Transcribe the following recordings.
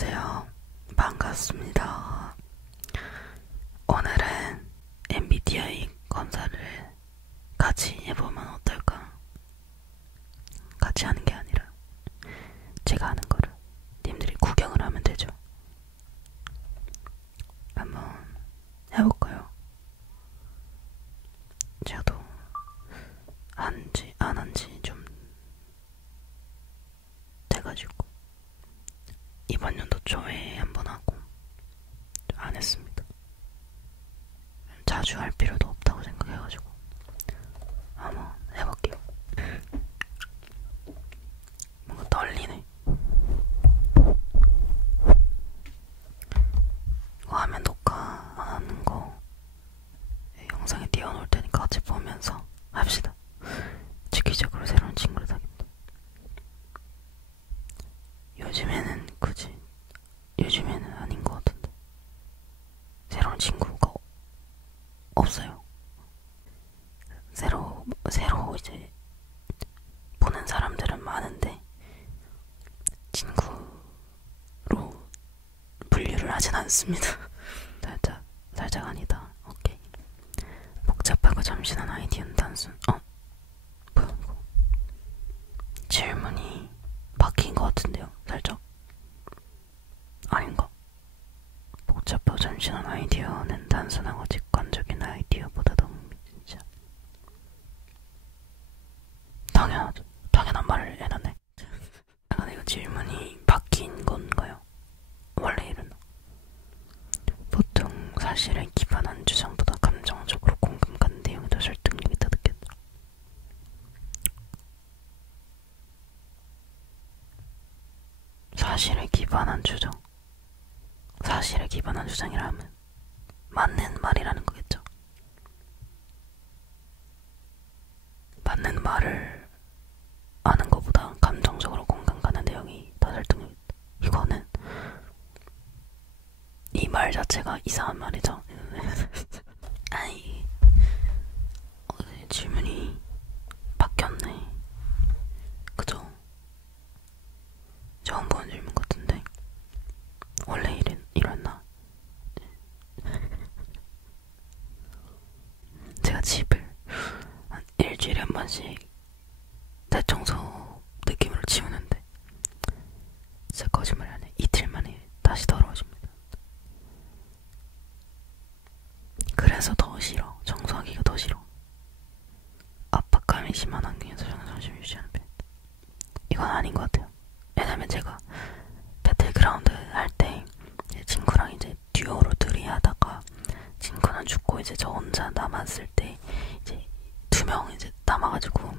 안녕하세요. 반갑습니다. 오늘은 MBTI 검사를 같이 해보면 어떨까? 같이 하는 게 아니라 제가 하는 거를 님들이 구경을 하면 되죠. 한번 해볼까요? 저도 안 한지 좀 돼가지고 이번 연도 초에 한번 하고 안 했습니다. 자주 할 필요도 없다고 생각해가지고 한번 해볼게요. 뭔가 떨리네. 화면 녹화하는 거 영상에 띄워놓을 테니까 같이 보면서 합시다. 주기적으로 새로운 친구를 사귄다. 요즘에는 아닌 것 같은데 새로운 친구가 없어요. 새로 이제 보는 사람들은 많은데 친구로 분류를 하진 않습니다. 살짝 아니다. 오케이. 복잡하고 참신한 아이디어는 단순. 뭐야 이거? 질문이 바뀐 것 같은데요. 살짝 아닌가? 복잡하고 참신한 아이디어는 단순하고 직관적인 아이디어보다 더 진짜 당연한 말을 해놨네. 근데 이거 질문이 바뀐 건가요? 원래 이랬나? 보통 사실에 기반한 주장보다 감정적으로 공감 가는 내용이 더 설득력 있다 느꼈다. 사실에 기반한 주장이라면 맞는 말이라는 거겠죠. 맞는 말을 아는 것보다 감정적으로 공감 가는 내용이 더 설득력 있다. 이거는 이 말 자체가 이상한 말이죠. 아이, 질문이 바뀌었네. 그죠? 처음 보는 질문 같은데 원래 이랬나? 제가 집을 한 일주일에 한 번씩 대청소 느낌으로 치우는데 진짜 거짓말이 아니에요. 이틀 만에 다시 더러워집니다. 그래서 더 싫어. 청소하기가 더 싫어. 압박감이 심한 환경에서 저는 정신을 유지하는 편입니다. 이건 아닌 것 같아요. 왜냐면 제가 배틀그라운드 할 때 친구랑 이제 듀오로 둘이 하다가 친구는 죽고 이제 저 혼자 남았을 때 이제 2명 이제 남아가지고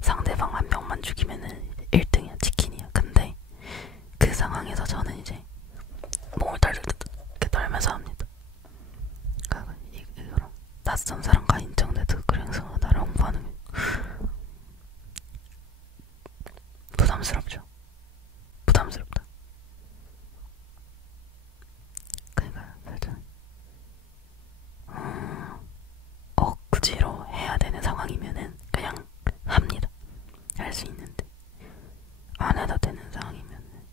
상대방 1명만 죽이면은 1등이야, 치킨이야. 근데 그 상황에서 저는 이제 몸을 이렇게 떨면서 합니다. 그러니까 이거랑 낯선 사람과 인정돼도 그래서 나를 홍보하는 부담스럽죠. 부담스럽다. 그러니까 살짝 억지로 해야 되는 상황이면은 그냥 합니다. 할 수 있는데 안 해도 되는 상황이면은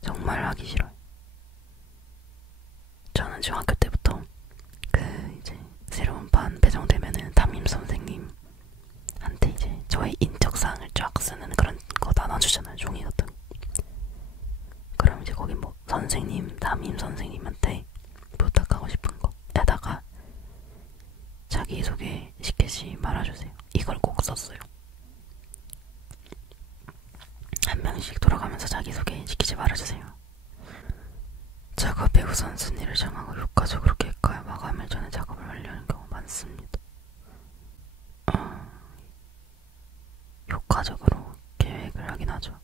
정말 하기 싫어요. 저는 중학교 때부터 이제 새로운 반 배정되면은 담임 선생님한테 이제 저의 인적사항을 쫙 쓰는 그런 거 나눠주잖아요. 종이 같은 거. 그럼 이제 거기 뭐 선생님, 담임 선생님한테 부탁하고 싶은 거에다가 자기소개 시키지 말아주세요. 이걸 꼭 썼어요. 한 명씩 돌아가면서 자기소개 시키지 말아주세요. 작업의 우선순위를 정하고 효과적으로 계획하여 마감일 전에 작업을 완료하는 경우 많습니다. 효과적으로 계획을 하긴 하죠.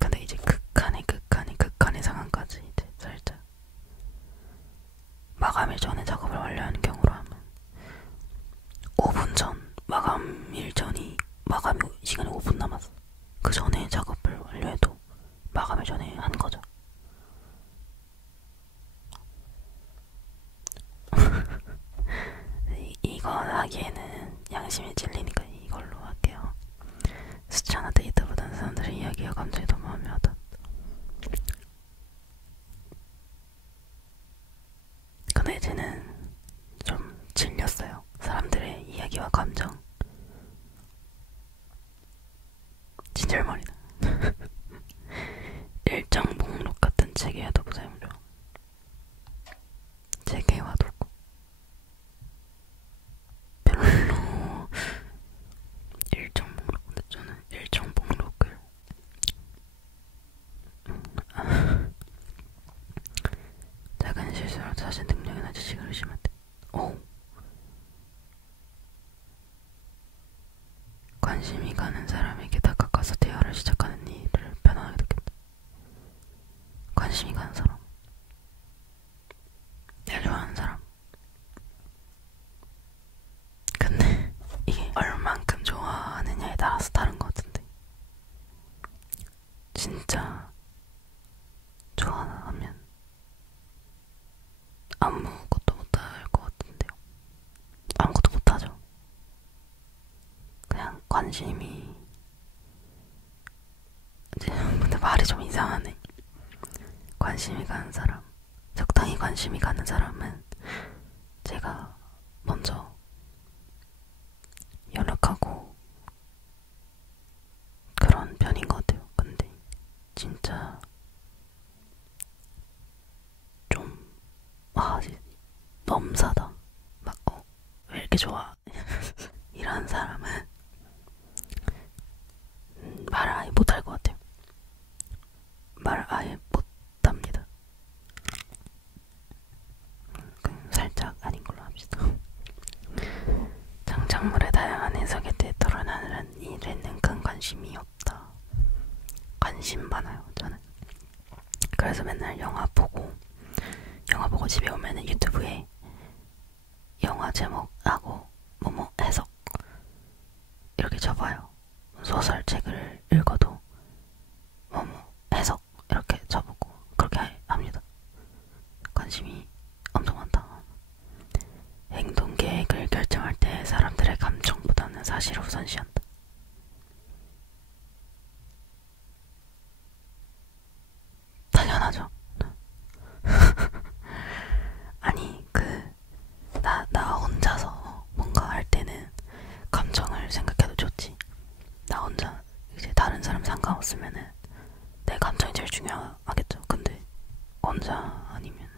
근데 이제 극한의 상황까지 이제 살짝 마감일 전에 작업을 완료하는 경우로 하면 5분 전 마감일 전이 마감 시간이 5분 남았어. 그 전에 작업을 완료해도 마감일 전에 한 거죠. 이거 하기에는 양심이 찔리니까 이걸로 할게요. 수치나 데이터보다는 사람들의 이야기와 감정이 너무 마음에 와닿았다. 근데 이제는 좀 질렸어요. 사람들의 이야기와 감정. 진절머리다. 일정 목록 같은 체계와 도구 사용 중. 체계와 도구. 별로 일정 목록. 근데 저는 일정 목록을 작은 실수로 자신 능력이나 지식을 의심할 때. 오. 관심이 가는 사람에게 다가가서 대화를 시작하는 일을 편안하게 느꼈다. 관심이 가는 사람. 내가 좋아하는 사람. 근데 이게 얼만큼 좋아하느냐에 따라서 다른 것 같은데. 진짜 좋아하면 아무것도 못할 것 같은데요. 아무것도 못하죠. 그냥 관심이 근데 말이 좀 이상하네. 관심이 가는 사람, 적당히 관심이 가는 사람은 제가 먼저 연락하고 그런 편인 것 같아요. 근데 진짜 좀 넘사다. 막 왜 이렇게 좋아? 이런 사람은 말을 아예 못할 것 같아요. 말을 아예 못합니다. 살짝 아닌 걸로 합시다. 장작물의 다양한 해석에 대해 토론하는 일에는 큰 관심이 없다. 관심 많아요, 저는. 그래서 맨날 영화 보고 집에 오면은 유튜브에 영화 제목하고 뭐뭐 해석 이렇게 접어요. 소설책을 읽어도 뭐뭐 해석 이렇게 접고 그렇게 합니다. 관심이 엄청 많다. 행동 계획을 결정할 때 사람들의 감정보다는 사실을 우선시한다. 당연하죠. 아니 나 혼자서 뭔가 할 때는 감정을 생각해도 좋지. 나 혼자 이제 다른 사람 상관없으면은 내 감정이 제일 중요하겠죠. 근데 혼자 아니면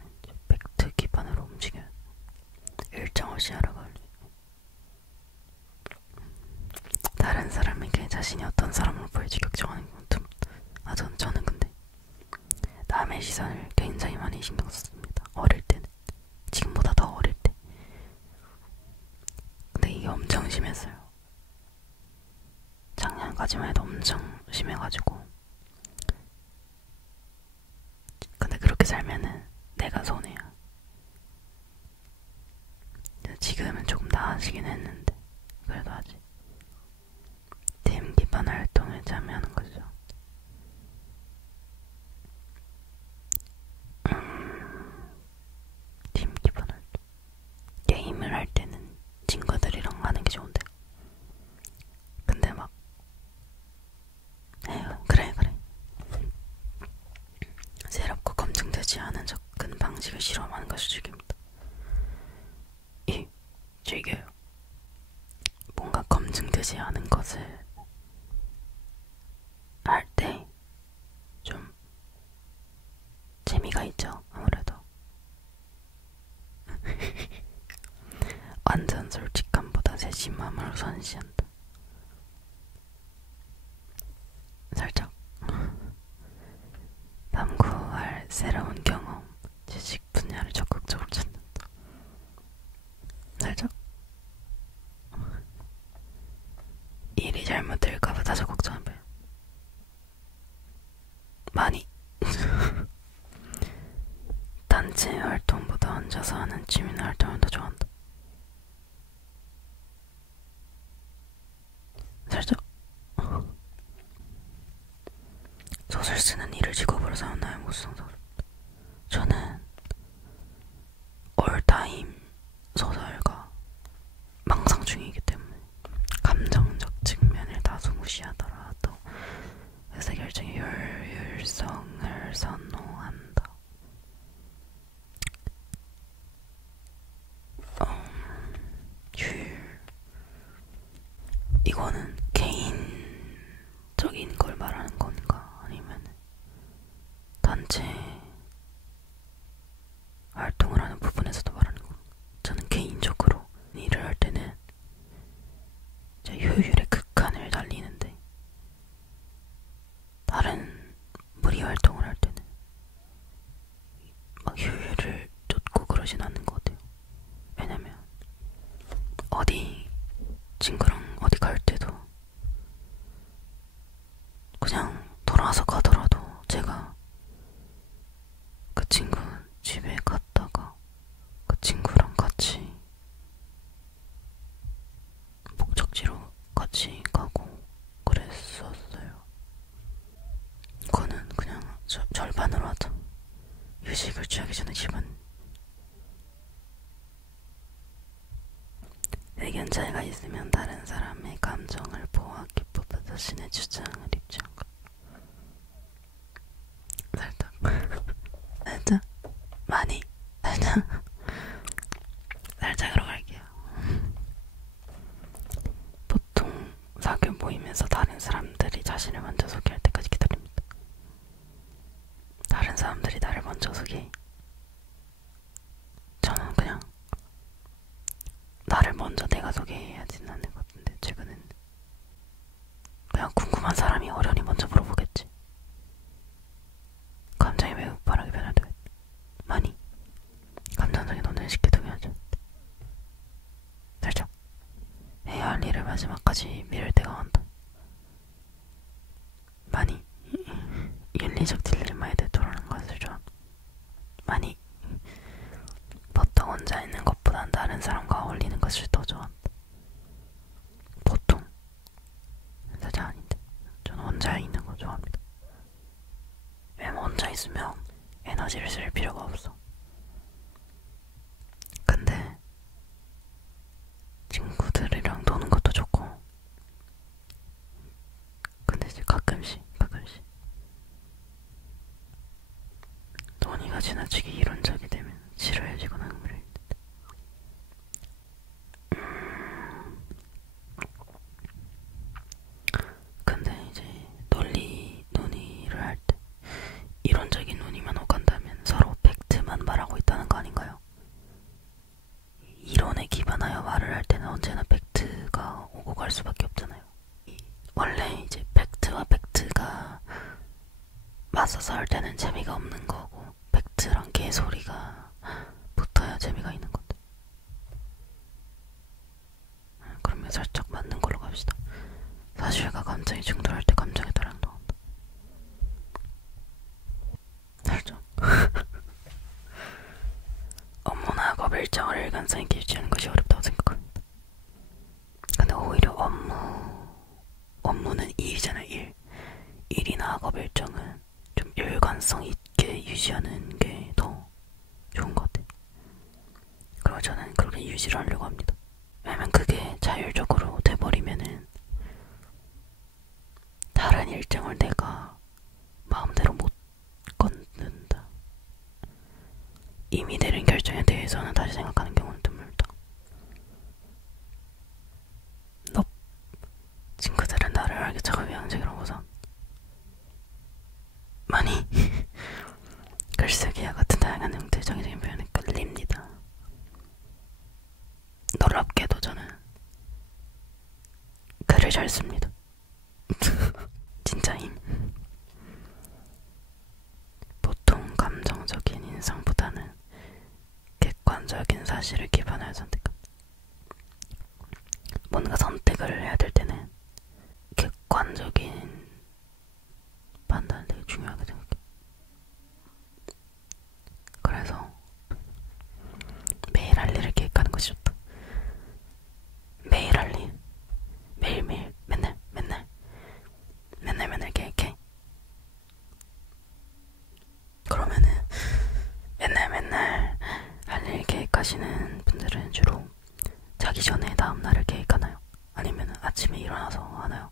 팩트 기반으로 움직여요. 일정 없이 알아가려. 다른 사람에게 자신이 어떤 사람으로 보일지 걱정하는 건 좀. 저는 근데 남의 시선을 굉장히 많이 신경 썼습니다. 어릴 때는. 지금보다 더 어릴 때. 근데 이게 엄청 심했어요. 작년까지만 해도 엄청 심해가지고. 근데 그렇게 살면은 내가 손해야. 지금은 조금 나아지긴 했는데 그래도 아직 팀 기반 활동에 참여하는 거죠. 팀 기반 활동. 게임을 할 때는 친구들이랑 하는 게 좋은데. 근데 막 에휴, 그래. 새롭고 검증되지 않은 접근 방식을 실험하는 것을 즐깁니다. 즐겨요. 뭔가 검증되지 않은 것을 할 때 좀 재미가 있죠, 아무래도. 완전 솔직함보다 세심함을 우선시한다. 살짝 탐구할 새로운 경험, 지식 분야를 적극적으로 찾는다. 살짝 일이 잘못될까봐 다소 걱정해봐요. 많이. 단체 활동보다 혼자서 하는 취미나 활동을 더 좋아한다. 살짝 소설 쓰는 일을 직업으로 삼은 나의 모습상 저는 올타임 소설가 망상 중이기 때문에 감정적 측면을 다소 무시하더라도 결정의 효율성을 선호한다. 효율. 이거는 개인적인 걸 말하는 건가? 아니면 단체 활동을 하는 부분에서도 말하는 건가? 저는 개인적으로 일을 할 때는 제 효율의 극한을 달리는데, 다른 무리 활동을 할 때는 막 효율을 쫓고 그러진 않는 것 같아요. 왜냐면 어디 친구랑 어디 갈 때도 그냥 돌아와서 가더라도 제가 그 친구 집에 갔다가 그 친구랑 같이 목적지로 같이 가고 그랬었어요. 그거는 그냥 절반으로 하자. 휴식을 취하기 전에 집안. 의견 차이가 있으면 다른 사람의 감정을 보호하기 보다 자신의 주장을 입증한 것. 살짝 살짝 많이 살짝으로 갈게요. 보통 사교 모임에서 다른 사람들이 자신을 먼저 소개할 때까지 기다립니다. 다른 사람들이 나를 먼저 소개해. 저는 그냥 나를 먼저 내가 소개해야지는 않는 것 같은데, 최근에는 그냥 궁금한 사람이 어련히 먼저 물어보겠지. 감정이 매우 빠르게 변화되고 많이 감정적인 논의를 쉽게 동의하죠. 살짝 해야 할 일을 마지막까지 미룰 때가 온다. 많이 윤리적 딜레마에 되돌아오는 것을 좋아합니다. 많이 보통 혼자 있는 것보단 다른 사람과 어울리는 것을 더 좋아한다. 보통 살짝 아닌데 저는 혼자 있는 거 좋아합니다. 왜냐면 혼자 있으면 에너지를 쓸 필요가 없어. 근데 친구들이랑 노는 것도 좋고, 근데 이제 가끔씩 논의가 지나치게 이론적이 되면 지루해지거나 흥미를 잃는데, 근데 이제 논의를 할 때 이론적인 논의만 오간다면 서로 팩트만 말하고 있다는 거 아닌가요? 이론에 기반하여 말을 할 때는 언제나 팩트가 오고 갈 수밖에 없잖아요. 원래 이제 팩트와 팩트가 맞서서 할 때는 재미가 없는 거고, 팩트랑 개소리가 붙어야 재미가 있는 건데. 그러면 살짝 맞는 걸로 갑시다. 사실과 감정이 충돌할 때 감정에 따라 행동한다. 살짝 업무나 학업 일정을 일관성 있게 유지하는 것이 어렵다고 생각합니다. 근데 오히려 업무는 일이잖아요. 일이나 학업 일정은 좀 일관성 있게 유지하는 게 더 좋은 것 같아요. 그리고 저는 그렇게 유지를 하려고 합니다. 왜냐면 그게 자율적으로 돼버리면은 다른 일정을 내가 마음대로 못 건든다. 이미 내린 결정에 대해서는 다시 생각하는 경우는 드물다. 친구들은 나를 알게차고 외향적이라고 우선 많이 글쓰기와 같은 다양한 형태의 정의적인 표현에 끌립니다. 놀랍게도 저는 글을 잘 씁니다. 진짜임. 보통 감정적인 인상보다는 객관적인 사실을 기반하여 선택합니다. 뭔가 선택을 해야 될 때는 객관적인 판단을 되게 중요하게 생각해요. 그래서 매일 할 일을 계획하는 것이 좋다. 매일 할 일, 매일매일, 맨날 계획해. 그러면은 맨날 할 일 계획하시는 분들은 주로 자기 전에 다음날을 계획하나요? 아니면 아침에 일어나서 하나요?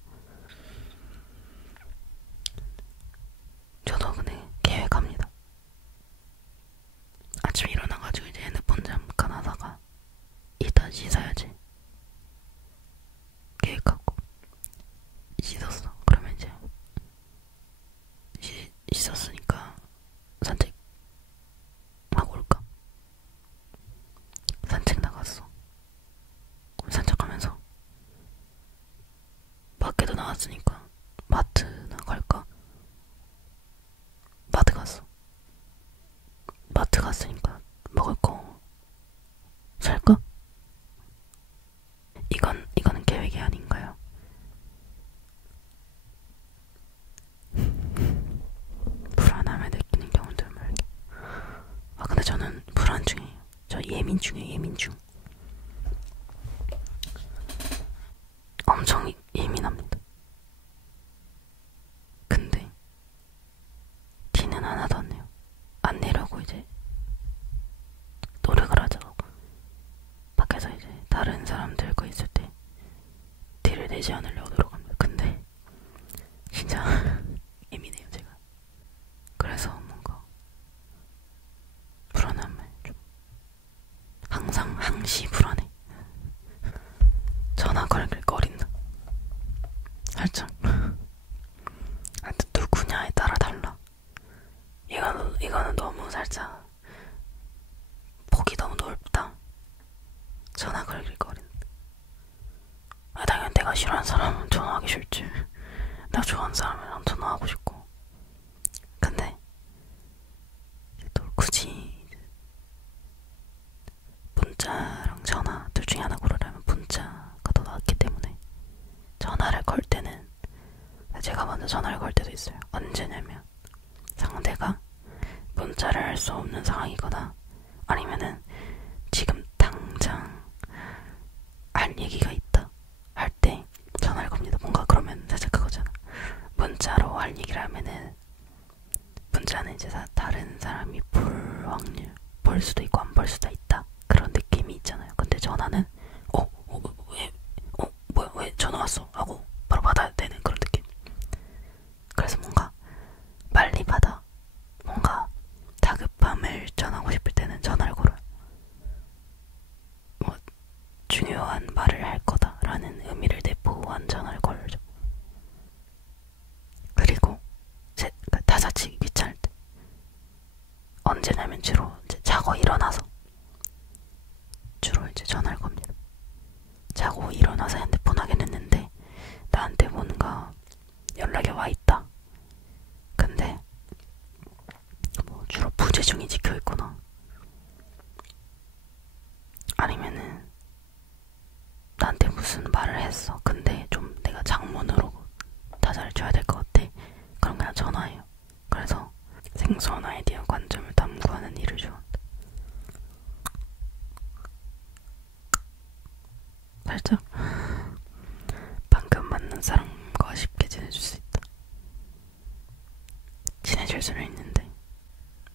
마트나 갈까? 마트 갔어. 마트 갔으니까 먹을 거 살까? 이거는 계획이 아닌가요? 불안함을 느끼는 경우도 말게. 아 근데 저는 불안 중이에요. 저 예민 중이에요. 예민 중. 엄청 예민합니다. 근데 티는 하나도 안 내요. 안 내려고 이제 노력을 하죠. 밖에서 이제 다른 사람들과 있을 때 티를 내지 않으려고 노력합니다. 근데 진짜 예민해요 제가. 그래서 뭔가 불안함을 좀 항상 항시 불안해. 전화 걸릴거린다. 살짝. 하여튼 누구냐에 따라 달라. 이거는 너무 살짝 폭이 너무 넓다. 전화 걸릴거린다. 아 당연히 내가 싫어하는 사람은 전화하기 싫지. 내가 좋아하는 사람이랑 전화하고 싶고. 근데 또 굳이 문자랑 전화 둘 중에 하나 고르라면 문자가 더 낫기 때문에 전화를 걸 때는 제가 먼저 전화를 걸 때도 있어요. 언제냐면 상대가 문자를 할 수 없는 상황이거나 아니면은 지금 당장 할 얘기가 있다 할 때 전화를 겁니다. 뭔가 그러면 살짝 그거잖아. 문자로 할 얘기를 하면은 문자는 이제 다른 사람이 볼 확률, 볼 수도 있고 안 볼 수도 있다 그런 느낌이 있잖아요. 근데 전화는 뭐야 왜 전화 왔어 하고 바로 받아야 되는 그런 느낌. 그래서 뭔가 빨리 받아 뭔가 다급함을 전하고 싶을 때는 전화를 걸어요. 뭐 중요한 말을 할 거다라는 의미를 내포한 전화를 걸죠. 그리고 다자치기 귀찮을 때 언제냐면 주로 이제 자고 일어나서 주로 이제 전화를 겁니다. 자고 일어나서 핸드폰 하긴 했는데 나한테 뭔가 연락이 와 있다. 근데 뭐 주로 부재중이 찍혀 있거나 아니면은 나한테 무슨 말을 했어. 근데 좀 내가 장문으로 타자를 줘야 될 것 같아. 그럼 그냥 전화해요. 그래서 생소한 아이디어 관점을 탐구하는 일을 좋아한다. 살짝 방금 만난 사람과 쉽게 지내줄 수 있다. 친해질 수는 있는데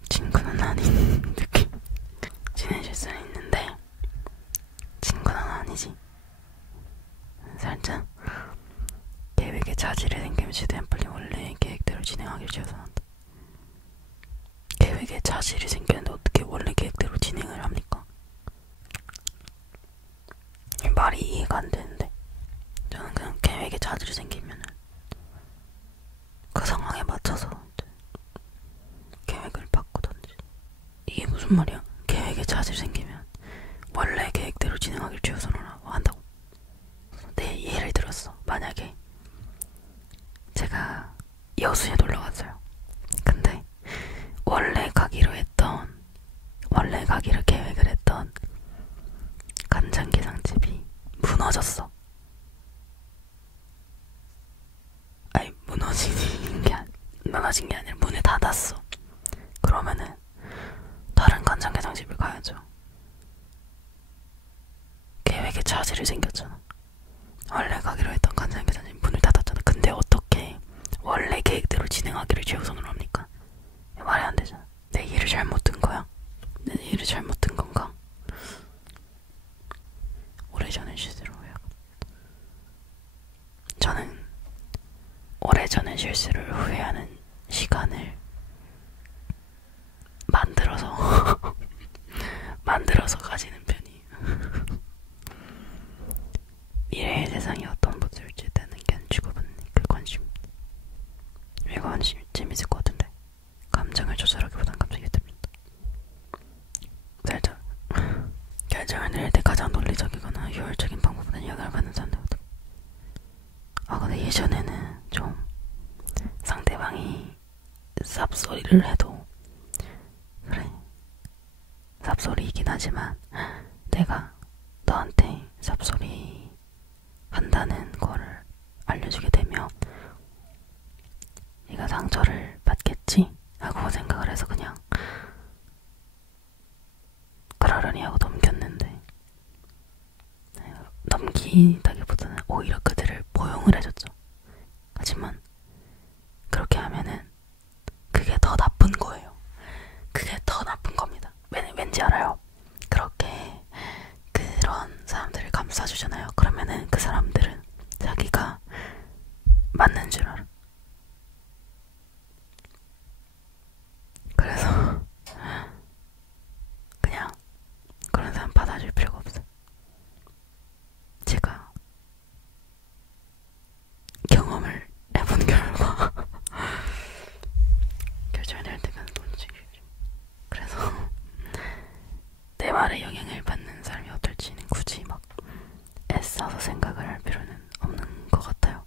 친구는 아닌 느낌. 친해질 수는 있는데 친구는 아니지. 살짝 계획에 차질이 생기면 최대한 빨리 원래 계획대로 진행하길 최선한다. 계획에 차질이 생기는데 어떻게 원래 계획대로 진행을 합니까? 말이 이해가 안 되는데 저는 그냥 계획에 차질이 생기면은 그 상황에 맞춰서 계획을 바꾸던지. 이게 무슨 말이야? 계획에 차질이 생기면 원래 계획대로 진행하길 최우선으로 한다고. 네, 예를 들었어. 만약에 제가 여수에 놀러 갔어요. 근데 원래 가기로 계획을 했던 간장게장집이 무너졌어. 아니 무너진 게 아니라 문을 닫았어. 그러면은 다른 간장게장집을 가야죠. 계획에 차질이 생겼잖아. 원래 가기로 했던 간장게장집 문을 닫았잖아. 근데 어떻게 원래 계획대로 진행하기를 최우선으로 합니까? 말이 안 되잖아. 내 일을 잘못 든 거야? 내 일을 잘못 든 건가? 오래전의 실수로 저는 오래전의 실수를 후회하는 시간을 만들어서 가지는 편이에요. 미래의 세상이 어떤 모습을 칠때는 견주고받는 그 관심. 왜 관심이 재밌을 것 같은데 감정을 조절하기보단 갑자기 듭니다. 살짝 결정을 내릴 때 가장 논리적이거나 효율적인 방법은 영향을 받는 사람들거든. 아 근데 예전에는 좀 쌉소리를 해도 그래 쌉소리이긴 하지만 내가 너한테 쌉소리 한다는 거를 알려주게 되면 네가 상처를 받겠지? 하고 생각을 해서 그냥 그러려니 하고 넘겼는데 넘기다기보다는 오히려 그들을 포용을 해줬죠. 하지만 그렇게 하면은 그게 더 나쁜 거예요. 그게 더 나쁜 겁니다. 왠지 알아요? 그렇게 그런 사람들을 감싸주잖아요. 그러면은 그 사람들은 자기가 맞는 줄 알아. 그래서 그냥 그런 사람 받아줄 필요가 없어요. 제가 경험을 해본 결과 결정을 내릴 때까지 뭔지 그래서 내 말에 영향을 받는 사람이 어떨지는 굳이 막 애써서 생각을 할 필요는 없는 것 같아요.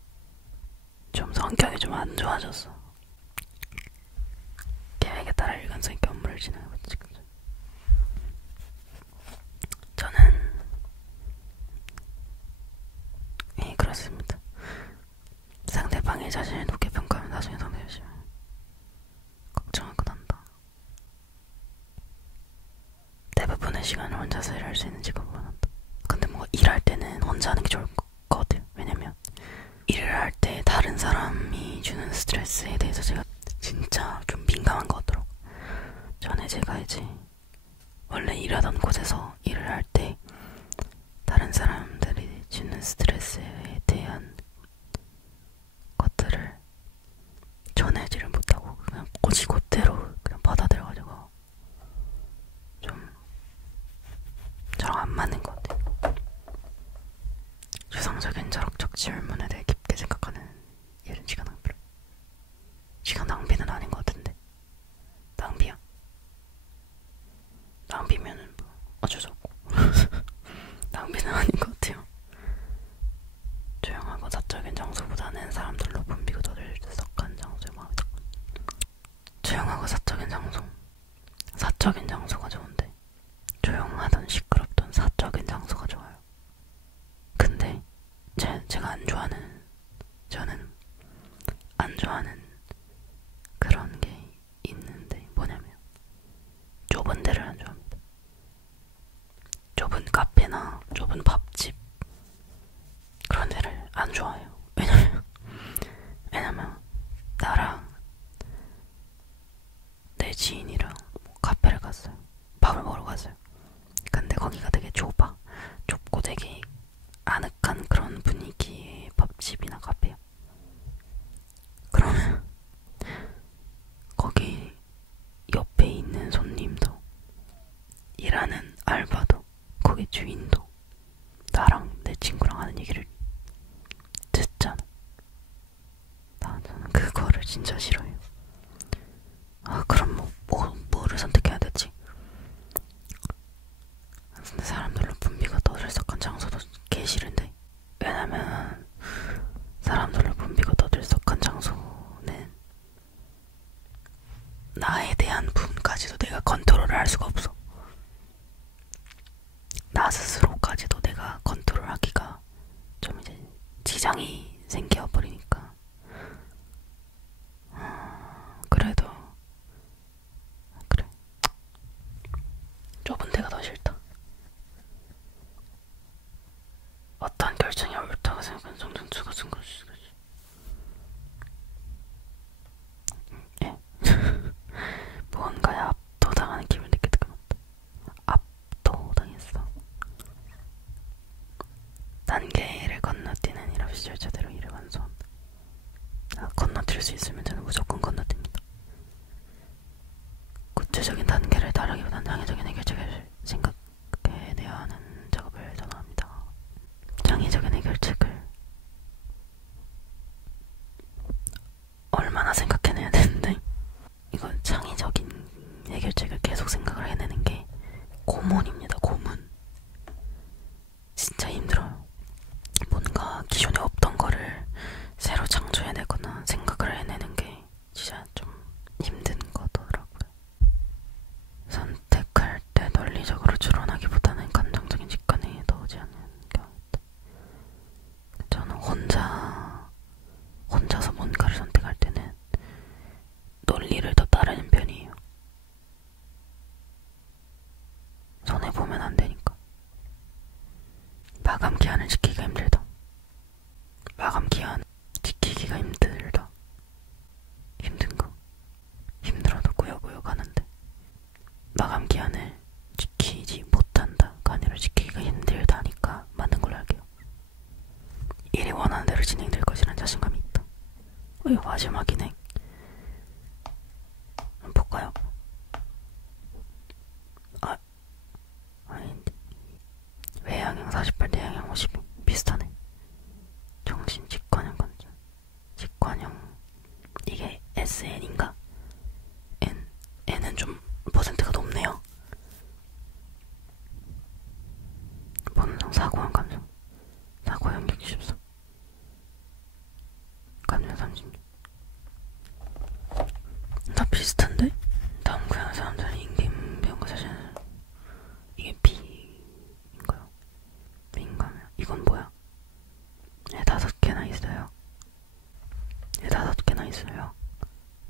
좀 성격이 좀 안 좋아졌어. 계획에 따라 일관성 있게 업무를 진행해봤지. 저는 그렇습니다. 상대방의 자신을 높게 평가하면 나중에 상대 열심히 걱정하고 난다. 대부분의 시간을 혼자서 일할 수 있는 직업을 원한다. 근데 뭔가 일할 때는 혼자 하는 게 좋을 것 같아요. 왜냐면 일을 할 때 다른 사람이 주는 스트레스에 대해서 제가 진짜 좀 민감한 것 같더라고. 전에 제가 이제 원래 일하던 곳에서 일을 할 때 다른 사람들이 주는 스트레스에 대한 것들을 전해지를 못하고 그냥 곧이곧대로 그냥 받아들여가지고 좀 저랑 안 맞는 것 같아요. 추상적인 철학적 질문에 대해 깊게 생각하는 일은 시간 낭비로. 시간 낭비는 아닌 것 같은데. 낭비야. 낭비면은 뭐 어쩔 수 없고. 낭비는 아닌 것 같아요. 조용하고 사적인 장소보다는 사람들로 붐비고 떠들썩한 장소에 마음이 닿고. 조용하고 사적인 장소. 사적인 장소가 좋은데 조용하던 시끄럽던 사적인 장소가 좋아요. 근데 제가 안 좋아하는, 저는 안 좋아하는 그런 게 있는데 뭐냐면 좁은 데를 안 좋아합니다. 좁은 카페나 좁은 밥집 그런 데를 안 좋아해요. 왜냐면 나랑 내 지인이랑 뭐 카페를 갔어요. 밥을 먹으러 갔어요. 근데 거기가 되게 좁아. 좁고 되게 아늑한 그런 분위기의 밥집이나 카페야. 그러면 거기 옆에 있는 손님도 일하는 알바도 거기 주인도 나랑 내 친구랑 하는 얘기를 듣잖아. 저는 그거를 진짜 싫어해요. 그럼 뭐를 선택해야 되지? 근데 사람들로 붐비고 떠들썩한 장소도 개 싫은데. 왜냐면 사람들로 붐비고 떠들썩한 장소는 나에 대한 부분까지도 내가 컨트롤을 할 수가 없어. 나 스스로까지도 내가 컨트롤하기가 좀 이제 지장이 생겨버리니까. 그래도 그래, 좁은 데가 더 싫다. 어떤 결정이 옳다고 생각하는 정전투가 쓴 것이 예. 무언가에 압도당하는 기분을 느낄 때가 많다. 압도당했어. 단계를 건너뛰는 일없이 절차대로 일을 완수한다. 건너뛸 수 있으면 저는 무조건 건너뜁니다. 구체적인 단계를 다루기보다는 장애적인 해결책을 생각해내야 하는 작업을 전화합니다. 장애적인 해결책을 얼마나 생각해내야 되는데, 이건 창의적인 해결책을 계속 생각을 해내는 게 고문입니다. 고문. 진짜 힘들어요. 뭔가 기존에 없던 거를 새로 창조해내거나 생각을 해내는 게 진짜 이거 마지막이네. 한번 볼까요? 아, 아닌데. 외향형 48, 내향형 52. 비슷하네. 정신 직관형 관점. 직관형. 이게 SN인가? N은 좀 퍼센트가 높네요. 본성 사고형 감정. 사고형 64. 감정 36. 다 비슷한데? 다음 구현 사람들은 임금 배운 거 사실 이게 B인가요? B인가면 이건 뭐야? 얘 5개나 있어요. 얘 5개나 있어요.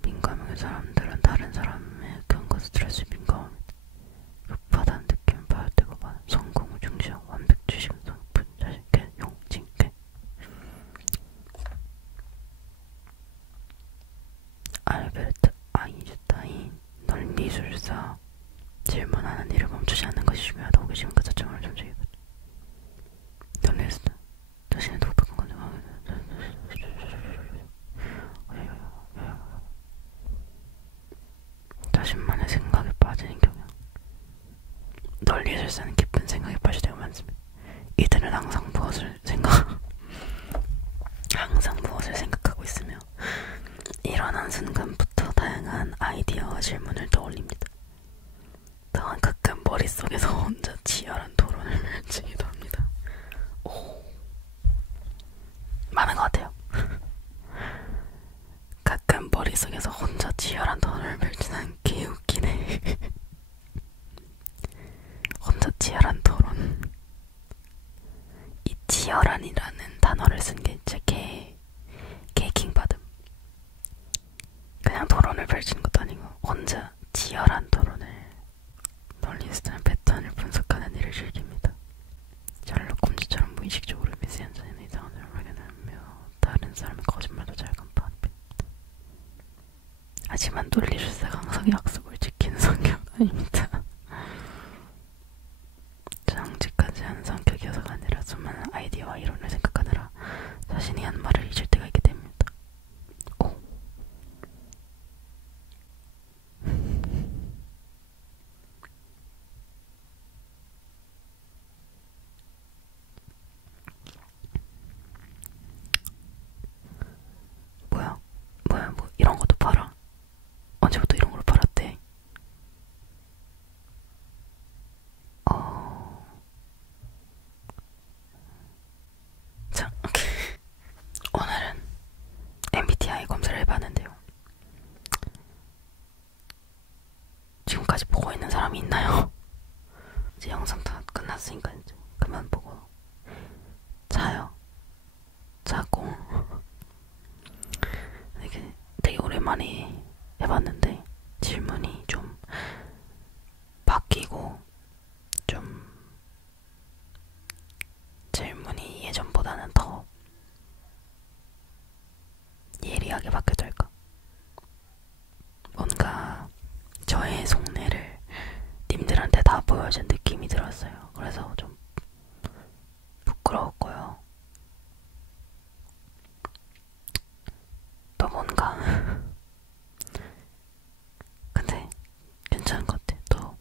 민감한 사람들은 다른 사람의 경과 스트레스 민감합니다. 급하다는 느낌을 받을 때가 많아. 성공을 중시하고 완벽주의식은 성품, 자신께 용진께. 알베르트 아인슈타인. 넌 미술사. 질문하는 일을 멈추지 않는 것이 중요하다고 계시면 그 자체를 좀 제기해. 넌 레스트. 자신의 독특한 감정을 자신만의 생각에 빠지는 경향. 널리 예술사는 깊은 생각에 빠질 때가 많습니다. 이들은 항상 무엇을 생각하고 있으며 일어난 순간부터 다양한 아이디어와 질문을 떠올립니다. 또한 가끔 머릿속에서 혼자 치열한 토론을 펼치기도 합니다. 오, 많은 것 같아요. 가끔 머릿속에서 혼자 치열한 토론을 펼치는 게 웃기네. 혼자 치열한 토론. 이 치열한이라는 단어를 쓴 게 진짜 킹받음. 그냥 토론을 펼치는 것도 아니고 혼자 치열한 토론을. 널리스트는 패턴을 분석하는 일을 즐깁니다. 셜록 홈즈처럼 무의식적으로 미세한 자신의 이상한 점을 발견하며 다른 사람의 거짓말도 잘 간파합니다. 하지만 논리술사가 항상 약속을 지키는 성격은 아닙니다. 정직하지 않은 성격이어서가 아니라 수많은 아이디어와 이론을 생각하느라 자신이 한 말을 잊을 때가 있게 됩니다. 오. 뭐 이런 것도 팔아? 언제부터 이런 걸 팔았대? 자, 오늘은 MBTI 검사를 해봤는데요. 지금까지 보고 있는 사람이 있나요? 이제 영상 다 끝났으니까 이제 그만 보고 자요. 자고. 이게 되게 오랜만에 해봤는데 질문이 좀 바뀌고 좀 질문이 예전보다는 더 예리하게 바뀌었다 할까? 뭔가 저의 속내를 님들한테 다 보여준 느낌이 들었어요. 그래서 좀 부끄러웠고요. 또 뭔가 근데 괜찮은 것 같아. 또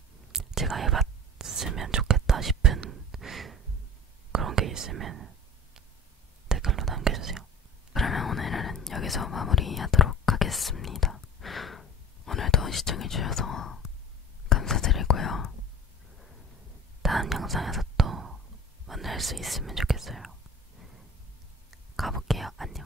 제가 해봤으면 좋겠다 싶은 그런 게 있으면 댓글로 남겨주세요. 그러면 오늘은 여기서 마무리하도록 하겠습니다. 오늘도 시청해주셔서 감사드리고요. 다음 영상에서 또 만날 수 있으면 좋겠어요. 가볼게요. 안녕.